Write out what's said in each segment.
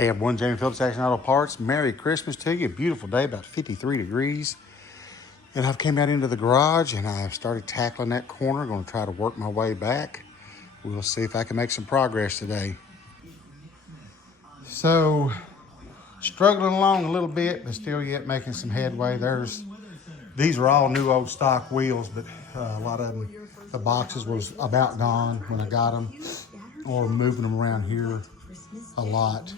Hey everyone, Jamie Phillips, Action Auto Parts. Merry Christmas to you. Beautiful day, about 53 degrees. And I've came out into the garage and I've started tackling that corner. Going to try to work my way back. We'll see if I can make some progress today. So, struggling along a little bit, but still yet making some headway. These are all new old stock wheels, but a lot of them, the boxes was about gone when I got them, or moving them around here a lot,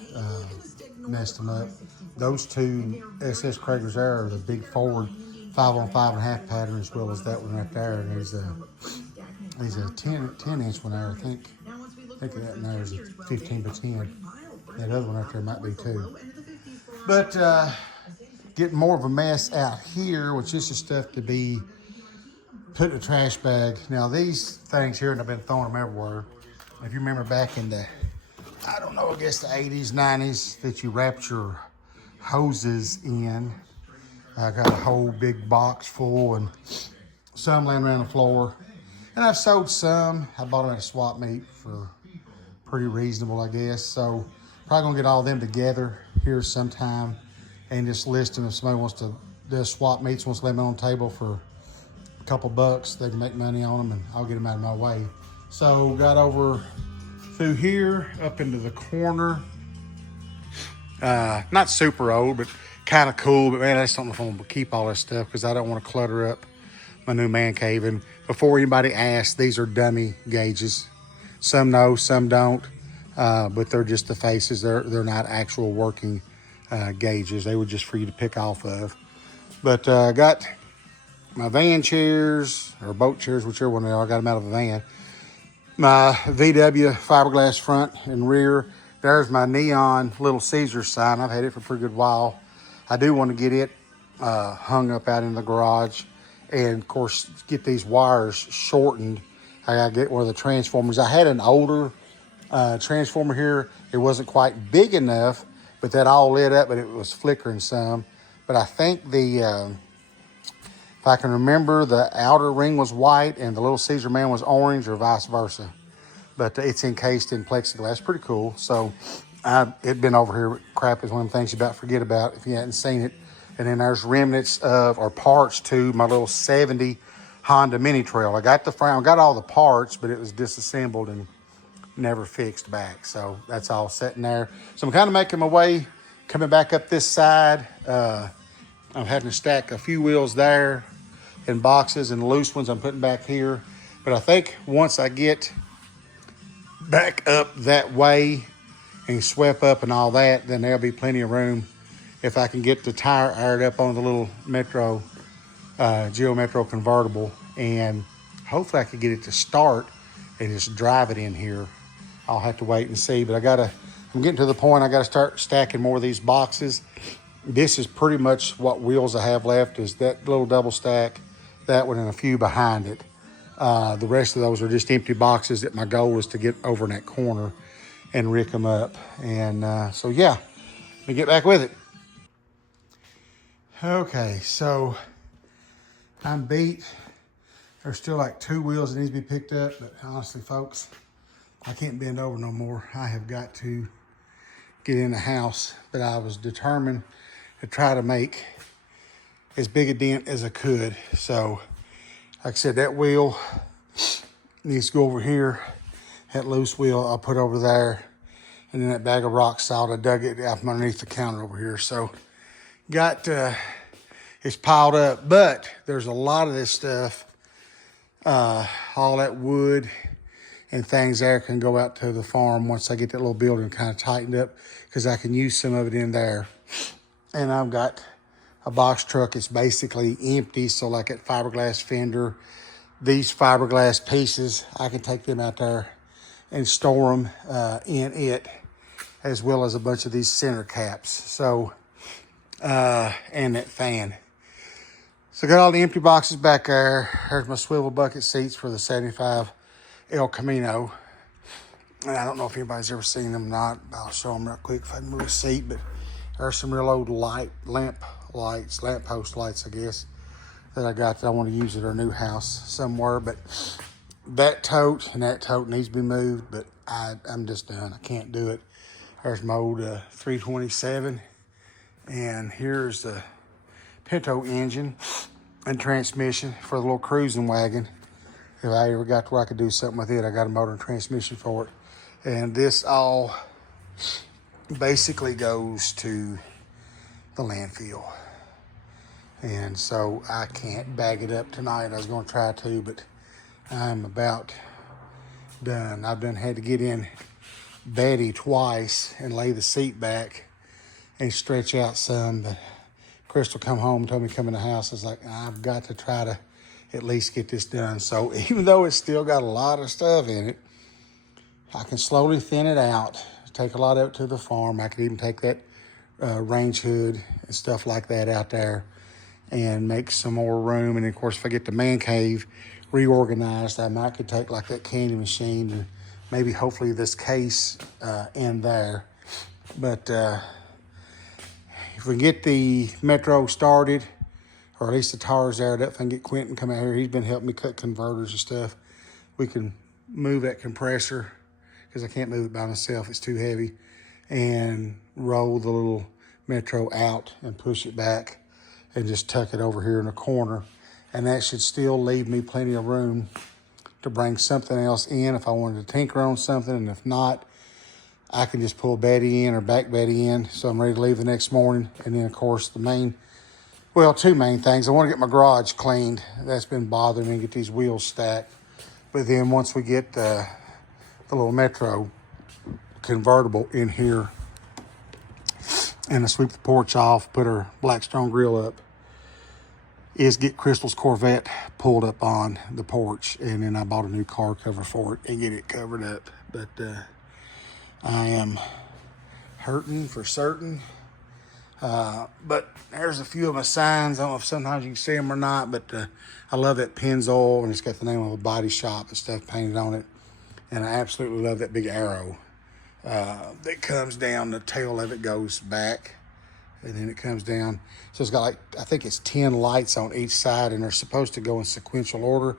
messed them up. Those two SS Kragers there are the big forward 5-on-5.5 pattern, as well as that one right there. And there's a 10-inch one there, I think that one there is a 15 by 10. That other one right there might be too. But getting more of a mess out here, which this is stuff to be put in a trash bag. Now these things here, and I've been throwing them everywhere. If you remember back in the, I don't know, I guess the 80s, 90s, that you wrapped your hoses in. I got a whole big box full and some laying around the floor. And I've sold some. I bought them at a swap meet for pretty reasonable, I guess. So probably gonna get all of them together here sometime and just list them if somebody wants to do swap meets, wants to lay them on the table for a couple bucks. They can make money on them and I'll get them out of my way. So got over through here up into the corner. Not super old, but kind of cool. But man, I just don't know if I'm gonna keep all this stuff because I don't want to clutter up my new man cave. And before anybody asks, these are dummy gauges. Some know, some don't, but they're just the faces. They're not actual working gauges. They were just for you to pick off of. But I got my van chairs or boat chairs, whichever one they are. I got them out of a van. My VW fiberglass front and rear. There's my neon Little Caesar sign. I've had it for a pretty good while. I do want to get it hung up out in the garage, and of course get these wires shortened. I gotta get one of the transformers. I had an older transformer here. It wasn't quite big enough, but that all lit up, but it was flickering some. But I think the if I can remember, the outer ring was white and the Little Caesar man was orange, or vice versa. But it's encased in plexiglass. Pretty cool. So it'd been over here. Crap is one of the things you about forget about if you hadn't seen it. And then there's remnants of, or parts to, my little 70 Honda Mini Trail. I got the frame, I got all the parts, but it was disassembled and never fixed back. So that's all sitting there. So I'm kind of making my way, coming back up this side. I'm having to stack a few wheels there in boxes, and the loose ones I'm putting back here. But I think once I get back up that way and swept up and all that, then there'll be plenty of room if I can get the tire aired up on the little Metro, Geo Metro convertible, and hopefully I can get it to start and just drive it in here. I'll have to wait and see, but I'm getting to the point I gotta start stacking more of these boxes. This is pretty much what wheels I have left, is that little double stack, that one, and a few behind it. The rest of those are just empty boxes that my goal was to get over in that corner and rick them up. And so yeah, let me get back with it. Okay, so I'm beat. There's still like 2 wheels that need to be picked up, but honestly, folks, I can't bend over no more. I have got to get in the house, but I was determined to try to make as big a dent as I could. So, like I said, that wheel needs to go over here. That loose wheel I'll put over there. And then that bag of rock salt, I dug it out from underneath the counter over here. So, got, it's piled up, but there's a lot of this stuff, all that wood and things there can go out to the farm once I get that little building kind of tightened up, because I can use some of it in there. And I've got a box truck. It's basically empty. So like that fiberglass fender, these fiberglass pieces, I can take them out there and store them in it, as well as a bunch of these center caps. So, and that fan. So got all the empty boxes back there. There's my swivel bucket seats for the 75 El Camino. And I don't know if anybody's ever seen them or not. I'll show them real quick if I can move a seat. But there's some real old lamp post lights, I guess, that I got that I want to use at our new house somewhere. But that tote and that tote needs to be moved. But I'm just done. I can't do it. There's mode 327. And here's the Pinto engine and transmission for the little cruising wagon. If I ever got to where I could do something with it, I got a motor and transmission for it. And this all basically goes to the landfill. And so I can't bag it up tonight. I was going to try to, but I'm about done. I've had to get in Betty twice and lay the seat back and stretch out some, but Crystal come home and told me to come in the house. I was like, I've got to try to at least get this done. So even though it's still got a lot of stuff in it, I can slowly thin it out, take a lot of it to the farm. I could even take that range hood and stuff like that out there and make some more room. And of course, if I get the man cave reorganized, I might could take like that candy machine and maybe hopefully this case in there. But if we get the Metro started, or at least the tires aired up, if I can get Quentin come out here, he's been helping me cut converters and stuff. We can move that compressor, because I can't move it by myself, it's too heavy, and roll the little Metro out and push it back and just tuck it over here in the corner. And that should still leave me plenty of room to bring something else in if I wanted to tinker on something. And if not, I can just pull Betty in or back Betty in so I'm ready to leave the next morning. And then, of course, two main things. I want to get my garage cleaned. That's been bothering me, get these wheels stacked. But then once we get the little Metro convertible in here and I sweep the porch off, put her Blackstone grill up, is get Crystal's Corvette pulled up on the porch. And then I bought a new car cover for it and get it covered up. But I am hurting for certain. But there's a few of my signs. I don't know if sometimes you can see them or not, but I love that Pennzoil, and it's got the name of a body shop and stuff painted on it. And I absolutely love that big arrow that comes down. The tail of it goes back, and then it comes down. So it's got like, I think it's 10 lights on each side, and they're supposed to go in sequential order.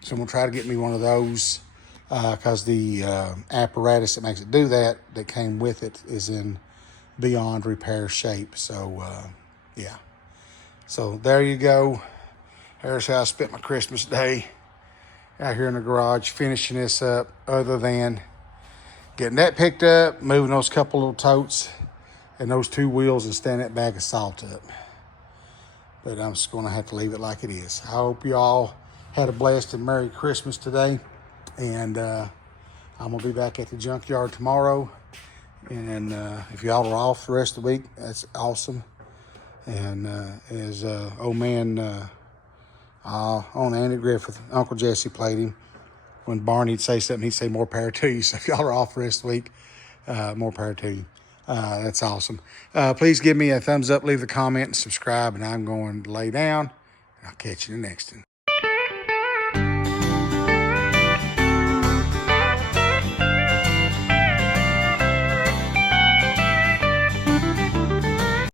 So I'm gonna try to get me one of those, because the apparatus that makes it do that came with it is in beyond repair shape. So yeah, so there you go. There's how I spent my Christmas day out here in the garage finishing this up, other than getting that picked up, moving those couple little totes and those two wheels, and standing that bag of salt up. But I'm just gonna have to leave it like it is. I hope you all had a blessed and Merry Christmas today, and I'm gonna be back at the junkyard tomorrow. And if y'all are off the rest of the week, that's awesome. And as old man on Andy Griffith, Uncle Jesse played him, when Barney'd say something, he'd say more power to you. So if y'all are off the rest of the week, more power to you. That's awesome. Please give me a thumbs up, leave a comment, and subscribe. And I'm going to lay down. I'll catch you in the next one.